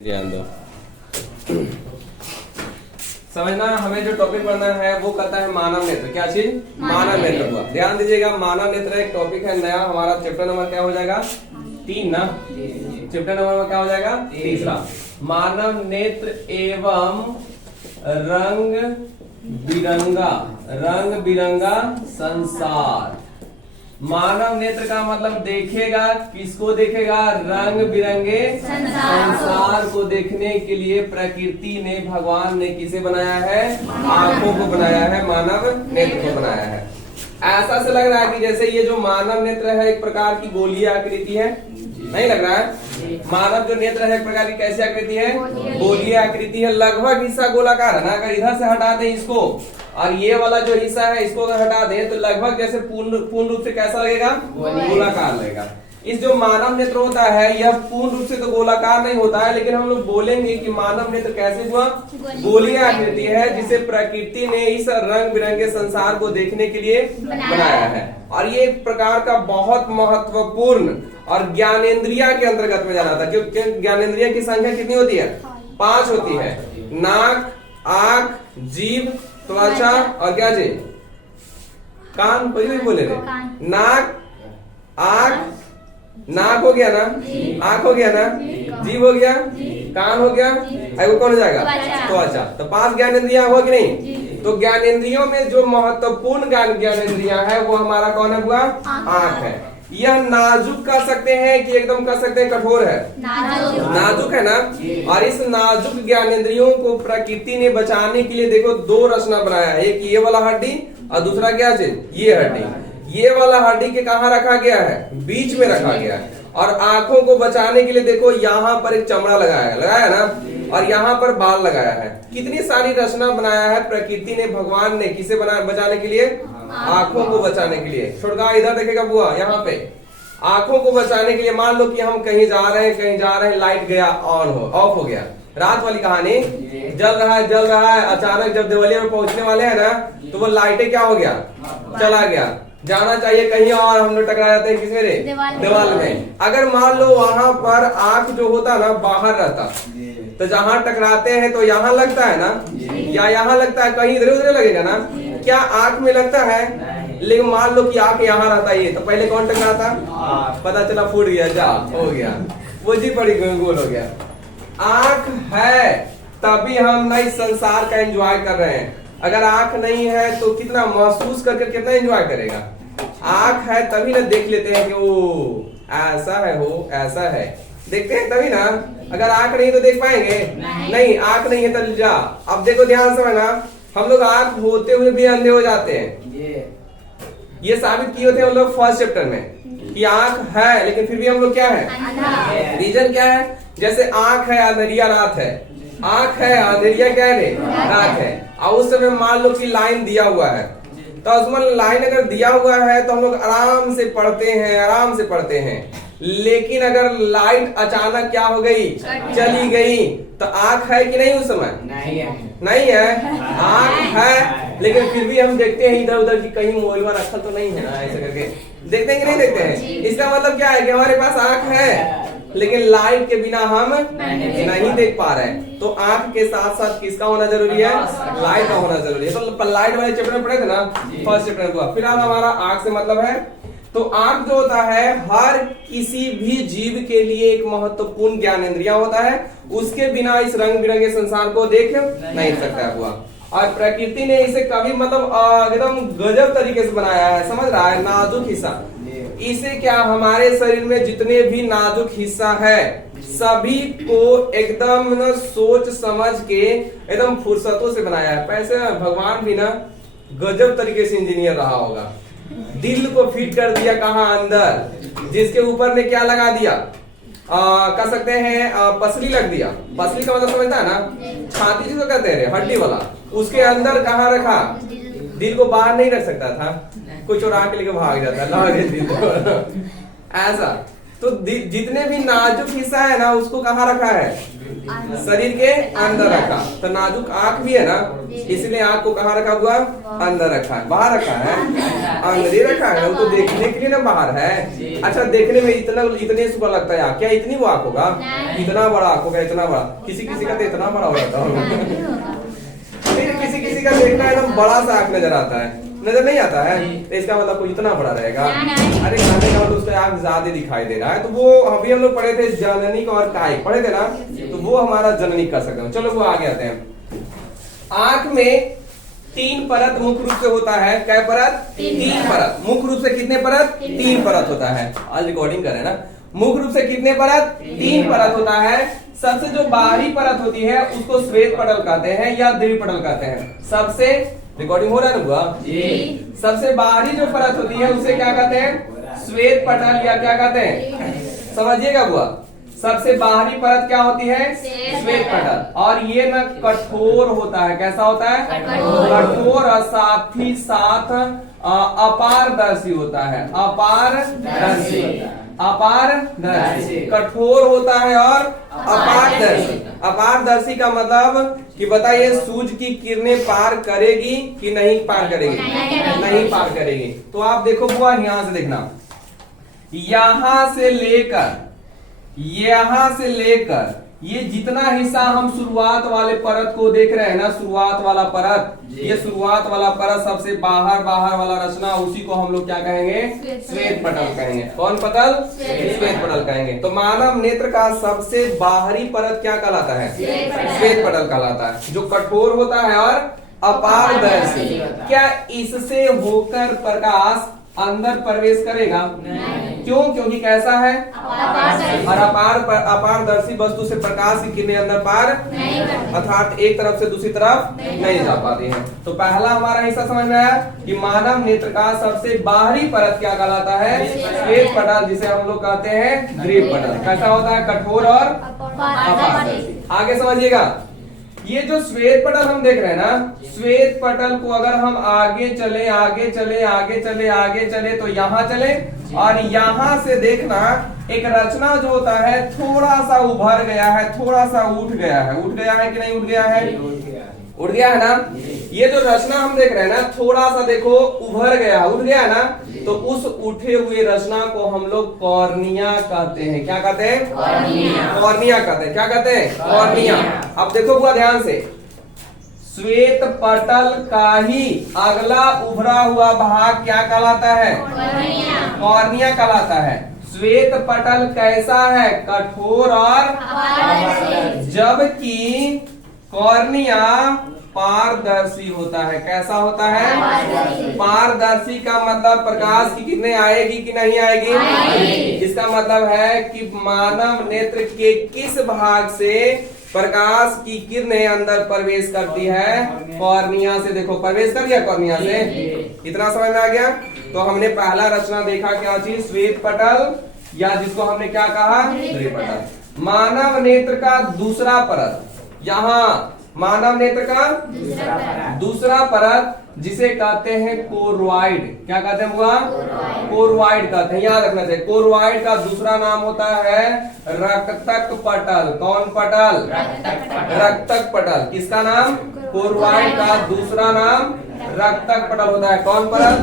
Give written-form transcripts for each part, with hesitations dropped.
ध्यान दो। समझना, हमें जो टॉपिक पढ़ना है वो कहता है मानव नेत्र। क्या चीज? मानव नेत्र हुआ। ध्यान दीजिएगा, मानव नेत्र एक टॉपिक है नया। हमारा चैप्टर नंबर क्या हो जाएगा? 3 ना। चैप्टर नंबर में क्या हो जाएगा? तीसरा। मानव नेत्र एवं रंग बिरंगा संसार। मानव नेत्र का मतलब देखेगा, किसको देखेगा? रंग बिरंगे संसार को देखने के लिए प्रकृति ने, भगवान ने किसे बनाया है? आंखों को बनाया है, मानव नेत्र को बनाया है। ऐसा से लग रहा है कि जैसे ये जो मानव नेत्र है एक प्रकार की गोलीय आकृति है, नहीं लग रहा है? मानव जो नेत्र है एक प्रकार की कैसी आकृति है? गोलीय आकृति है। लगभग हिस्सा गोलाकार है ना। अगर इधर से हटा दें इसको और ये वाला जो हिस्सा है इसको अगर हटा दें तो लगभग जैसे पूर्ण रूप से कैसा लगेगा? गोलाकार लगेगा। इस जो मानव नेत्र होता है यह पूर्ण रूप से तो गोलाकार नहीं होता है, लेकिन हम लोग बोलेंगे कि मानव नेत्र कैसे हुआ? गोलीय आकृति है, जिसे प्रकृति ने इस रंग बिरंगे संसार को देखने के लिए बनाया है। और ये एक प्रकार का बहुत महत्वपूर्ण और ज्ञानेंद्रिया के अंतर्गत में जाना था। क्योंकि ज्ञानेंद्रिया की संख्या कितनी होती है? 5 होती है। नाक, आंख, जीभ, त्वचा और क्या जी? कान। कोई भी बोले रहे। नाक, आंख, नाक हो गया ना, आंख हो गया ना, जीभ हो गया, कान हो गया, वो कौन हो जाएगा? त्वचा। तो 5 ज्ञानेंद्रिया हुआ कि नहीं? तो ज्ञानेंद्रियों में जो महत्वपूर्ण ज्ञानेंद्रिया है वो हमारा कौन है? हुआ आंख है। यह नाजुक कह सकते हैं कि एकदम कह सकते हैं कठोर है? नाजुक है ना। और इस नाजुक ज्ञानेंद्रियों को प्रकृति ने बचाने के लिए देखो 2 रचना बनाया है। एक ये वाला हड्डी और दूसरा क्या चीज? ये हड्डी। ये वाला हड्डी के कहाँ रखा गया है? बीच में रखा गया है। और आंखों को बचाने के लिए देखो यहाँ पर एक चमड़ा लगाया ना, और यहाँ पर बाल लगाया है। कितनी सारी रचना बनाया है प्रकृति ने, भगवान ने। किसे बनाया? बचाने के लिए, आंखों को बचाने के लिए। छोड़गा इधर देखेगा बुआ, यहाँ पे आंखों को बचाने के लिए। मान लो कि हम कहीं जा रहे हैं, लाइट गया, ऑफ हो गया। रात वाली कहानी, जल रहा है। अचानक जब देवलिया में पहुंचने वाले हैं ना तो वो लाइटें क्या हो गया? चला गया। जाना चाहिए कहीं और हम लोग टकरा जाते हैं किसमें रे? दीवार में। अगर मान लो वहां पर आंख जो होता ना बाहर रहता, तो जहां टकराते हैं तो यहाँ लगता है ना, या यहाँ लगता है? कहीं इधर उधर लगेगा ना। क्या आंख में लगता है? लेकिन मान लो कि आंख यहाँ रहता है तो पहले कौन टकराता? पता चला फूट गया, जा हो गया, वो जी पड़ी गोल हो गया। आंख है तभी हम नए संसार का एंजॉय कर रहे हैं। अगर आंख नहीं है तो कितना महसूस करके कितना एंजॉय करेगा? आंख है तभी ना देख लेते हैं कि ओ ऐसा है, हो ऐसा है, देखते हैं तभी ना। अगर आंख नहीं तो देख पाएंगे? नहीं। आंख नहीं है तो जा। अब देखो ध्यान से ना, हम लोग आंख होते हुए भी अंधे हो जाते हैं। ये साबित किए थे हम लोग फर्स्ट चैप्टर में कि आंख है लेकिन फिर भी हम लोग क्या है? रीजन क्या है? जैसे आंख है, अंधेरिया रात है। आंख है, अंधेरिया क्या है? रात है। और उस समय मान लो कि लाइन दिया हुआ है, तो उसमें लाइन अगर दिया हुआ है तो हम लोग आराम से पढ़ते हैं। लेकिन अगर लाइट अचानक क्या हो गई? चली गई, तो आंख है कि नहीं? उस समय नहीं है। आंख है लेकिन फिर भी हम देखते हैं इधर उधर की कहीं मोबाइल में रखा तो नहीं है ना, ऐसे करके देखते हैं कि नहीं देखते हैं? इसका मतलब क्या है कि हमारे पास आंख है लेकिन लाइट के बिना हम नहीं देख पा रहे हैं। तो आंख के साथ साथ किसका होना जरूरी है? लाइट का होना जरूरी है। तो लाइट वाले चैप्टर में पढ़े थे ना, फर्स्ट चैप्टर हुआ। फिर हमारा आंख से मतलब है, तो आंख जो होता है हर किसी भी जीव के लिए एक महत्वपूर्ण ज्ञानेंद्रिया होता है। उसके बिना इस रंग बिरंगे संसार को देख नहीं सकता हुआ। और प्रकृति ने इसे कभी मतलब एकदम गजब तरीके से बनाया है, समझ रहा है? नाजुक हिस्सा इसे क्या, हमारे शरीर में जितने भी नाजुक हिस्सा है सभी को एकदम न सोच समझ के एकदम फुर्सतों से बनाया है। पैसे भगवान भी ना गजब तरीके से इंजीनियर रहा होगा। दिल को फिट कर दिया कहाँ? अंदर, जिसके ऊपर ने क्या लगा दिया? कह सकते हैं पसली लग दिया। पसली का मतलब समझता है ना? छाती जिसको कहते हैं, हड्डी वाला। उसके अंदर कहाँ रखा? दिल को बाहर नहीं रख सकता था, कोई चुरा के लेके भाग जाता है दिल ऐसा। तो जितने भी नाजुक हिस्सा है ना उसको कहाँ रखा है? शरीर के अंदर रखा। तो नाजुक आंख भी है ना, इसलिए आंख को कहाँ रखा हुआ? अंदर रखा है। बाहर रखा है? अंदर ही रखा है। वो तो देखने के लिए ना बाहर है। अच्छा, देखने में इतने सुबह लगता है क्या इतनी वो आंख होगा? इतना बड़ा आंख होगा, इतना बड़ा। किसी किसी का तो इतना बड़ा हो जाता है, फिर किसी किसी का देखना एकदम बड़ा सा आंख नजर आता है, नजर नहीं आता है। तो इसका मतलब कोई इतना बड़ा रहेगा? अरे कहने का मतलब उसका आंख ज्यादा दिखाई दे रहा है। तो वो अभी हम लोग पढ़े थे जननिक और कायिक पढ़े थे ना, तो वो हमारा जननिक कर सकते हैं। चलो वो आगे आते हैं। आंख में 3 परत मुख्य रूप से होता है। क्या परत? 3 परत। मुख्य रूप से कितने परत? 3 परत होता है। आज रिकॉर्डिंग करें ना। मुख्य रूप से कितने परत? 3 परत होता है। सबसे जो बाहरी परत होती है उसको श्वेत पटल कहते हैं या दृढ़ पटल कहते हैं। सबसे रिकॉर्डिंग हो रहा है ना बुआ जी? सबसे बाहरी जो परत होती है उसे क्या कहते हैं? श्वेत पटल या क्या कहते हैं? समझिएगा बुआ, सबसे बाहरी परत क्या होती है? श्वेत पटल। और ये ना कठोर होता है। कैसा होता है? कठोर और साथ ही साथ अपारदर्शी होता है। अपारदर्शी, अपारदर्शी, कठोर होता है और अपारदर्शी। अपारदर्शी का मतलब कि बताइए सूरज की किरणें पार करेगी कि नहीं पार करेगी? नहीं पार करेगी। तो आप देखो बुआ, यहां से देखना, यहां से लेकर ये जितना हिस्सा हम शुरुआत वाले परत को देख रहे हैं ना, शुरुआत वाला परत, ये शुरुआत वाला परत सबसे बाहर वाला रचना, उसी को हम लोग क्या कहेंगे? श्वेत पटल कहेंगे। कौन पटल? श्वेत पटल कहेंगे। तो मानव नेत्र का सबसे बाहरी परत क्या कहलाता है? श्वेत पटल कहलाता है, जो कठोर होता है और अपारदर्शी। क्या इससे होकर प्रकाश अंदर प्रवेश करेगा? क्यों? क्योंकि कैसा है? और अपारदर्शी वस्तु से प्रकाश की किरणें अंदर पार अर्थात एक तरफ से दूसरी तरफ नहीं जा पाती हैं। तो पहला हमारा हिस्सा समझ में आया कि मानव नेत्र का सबसे बाहरी परत क्या कहलाता है? श्वेत पटल, जिसे हम लोग कहते हैं दृढ़ पटल। कैसा होता है? कठोर और अपारदर्शी। आगे समझिएगा, ये जो श्वेत पटल हम देख रहे हैं ना, श्वेत पटल को अगर हम आगे चले तो यहाँ चले और यहाँ से देखना एक रचना जो होता है थोड़ा सा उभर गया है, थोड़ा सा उठ गया है। उठ गया है कि नहीं उठ गया है? उठ गया है ना। ये जो रचना हम देख रहे हैं ना, थोड़ा सा देखो उभर गया, उठ गया है ना। तो उस उठे हुए रचना को हम लोग कॉर्निया कहते हैं। क्या कहते हैं? कॉर्निया कहते हैं। क्या कहते हैं? कॉर्निया। अब देखो बुआ ध्यान से, श्वेत पटल का ही अगला उभरा हुआ भाग क्या कहलाता है? कॉर्निया कहलाता है। श्वेत पटल कैसा है? कठोर और जबकि कॉर्निया पारदर्शी होता है। कैसा होता है? पारदर्शी का मतलब प्रकाश की किरणें आएगी कि नहीं आएगी? इसका मतलब है कि मानव नेत्र के किस भाग से प्रकाश की किरणें अंदर प्रवेश करती है? कॉर्निया से। देखो प्रवेश कर गया कॉर्निया से। इतना समझ में आ गया? तो हमने पहला रचना देखा क्या चीज? श्वेत पटल, या जिसको हमने क्या कहा? दृढ़ पटल। मानव नेत्र का दूसरा परत, यहाँ मानव नेत्र का दूसरा परत जिसे कहते हैं कोरवाइड। क्या कहते हैं बुआ? कोरवाइड कहते हैं। याद रखना चाहिए, कोरवाइड का दूसरा नाम होता है रक्तक पटल। कौन पटल? रक्तक पटल। किसका नाम? कोरवाइड का दूसरा नाम रक्तक पटल होता है। कौन परत?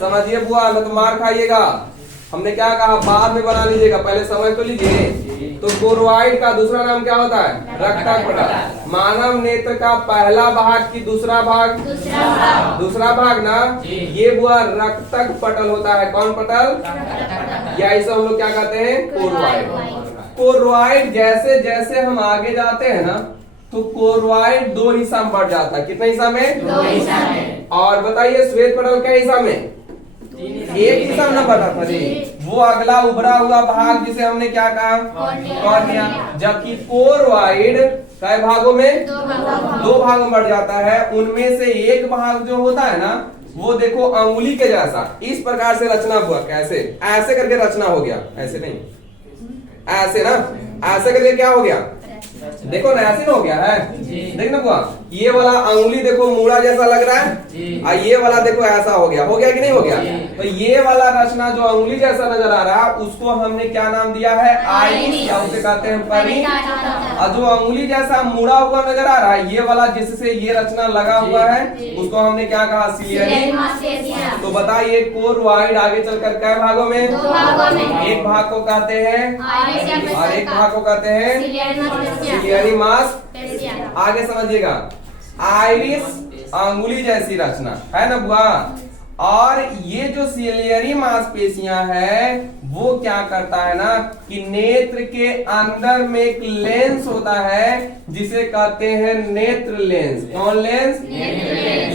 समझिए बुआ, न तो मार खाइएगा। हमने क्या कहा? बाद में बना लीजिएगा, पहले समझ तो लीजिए। तो कोरवाइड का दूसरा नाम क्या होता है? रक्तक पटल। मानव नेत्र का पहला भाग की दूसरा भाग? दूसरा भाग ना, ये बुआ रक्तक पटल होता है। कौन पटल? या इसे हम लोग क्या कहते हैं? कोरवाइड। कोरवाइड जैसे जैसे हम आगे जाते हैं ना, तो कोरवाइड 2 हिस्सा में बढ़ जाता है। कितने हिस्सा में? 2 हिस्सा में। और बताइए श्वेत पटल क्या हिस्सा में? एक हिस्सा में बढ़ा था जी। वो अगला उभरा हुआ भाग जिसे हमने क्या कहा? कॉर्निया। जबकि कोरवाइड कई भागों में? 2 भागों में बढ़ जाता है। उनमें से एक भाग जो होता है ना, वो देखो अंगुली के जैसा इस प्रकार से रचना हुआ। कैसे? ऐसे करके रचना हो गया। ऐसे नहीं, ऐसे ना, ऐसे करके क्या हो गया? देखो ना ऐसे हो गया है। देख ना बुआ, ये वाला अंगुली देखो मूड़ा जैसा लग रहा है और ये वाला देखो ऐसा हो गया कि नहीं हो गया। तो ये वाला रचना जो अंगुली जैसा नजर आ रहा है उसको हमने क्या नाम दिया है, आइरिस, या उसे कहते हैं परी। और जो अंगुली जैसा मुड़ा हुआ नजर आ रहा है ये वाला जिससे ये रचना लगा हुआ है उसको हमने क्या कहा, सिलियरी। तो बताइए कोर वाइड आगे चलकर कै भागों में, एक भाग को कहते हैं और एक भाग को कहते हैं सिलियरी मांसपेशियां। आगे समझिएगा, आइरिस अंगुली जैसी रचना है ना बुआ, और ये जो सिलियरी मांसपेशियां है वो क्या करता है ना कि नेत्र के अंदर में एक लेंस होता है जिसे कहते हैं नेत्र लेंस। कौन लेंस,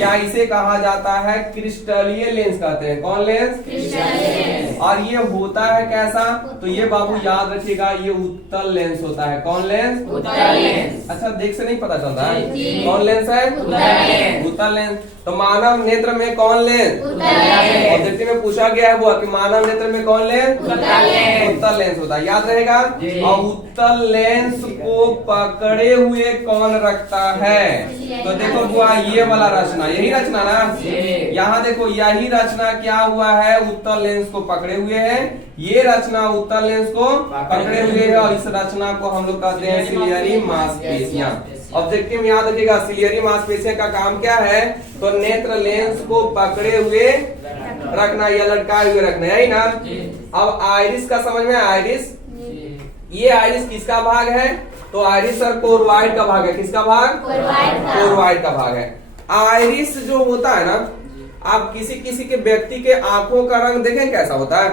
या इसे कहा जाता है क्रिस्टलीय लेंस कहते हैं। कौन लेंस, क्रिस्टलीय। और ये होता है कैसा, तो ये बाबू याद रखिएगा, ये उत्तल लेंस होता है। कौन लेंस, उत्तल लेंस। अच्छा देख से नहीं पता चलता है कौन लेंस है, उत्तल लेंस। तो मानव नेत्र में कौन लेंस, ऑब्जेक्टिव में पूछा गया है वो कि मानव नेत्र में कौन लेंस, उत्तल लेंस होता है, याद रहेगा। और उत्तल लेंस को पकड़े हुए कौन रखता है, तो देखो बुआ ये वाला रचना, यही रचना ना, यहाँ देखो यही रचना क्या हुआ है, उत्तल लेंस को पकड़े हुए है। ये रचना उत्तल लेंस को पकड़े हुए है और इस रचना को हम लोग कहते हैं सिलियरी मांसपेशियां। ऑब्जेक्टिव में याद रखिएगा, सिलियरी मांसपेशियां का काम क्या है, तो नेत्र लेंस को पकड़े हुए रखना या लटकाए हुए रखना, यही ना। अब आइरिस का समझ में, आइरिस, ये आइरिस किसका भाग है, तो आइरिस और कोरवाइड का भाग है। किसका भाग, कोरवाइड का भाग है। आइरिस जो होता है ना, आप किसी किसी के व्यक्ति के आंखों का रंग देखें कैसा होता है,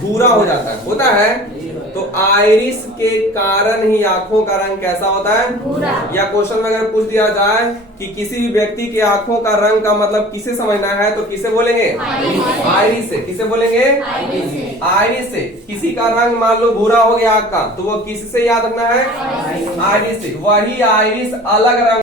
भूरा हो जाता है, होता है। तो आइरिस के कारण ही आंखों का रंग कैसा होता है, भूरा। या क्वेश्चन में अगर पूछ दिया जाए कि किसी भी व्यक्ति के आंखों का रंग का मतलब किसे समझना है, तो किसे बोलेंगे, आइरिस से। किसे बोलेंगे, आइरिस से। किसी का रंग मान लो भूरा हो गया आंख का, तो वो किससे याद रखना है, आइरिस से। वही आइरिस अलग रंग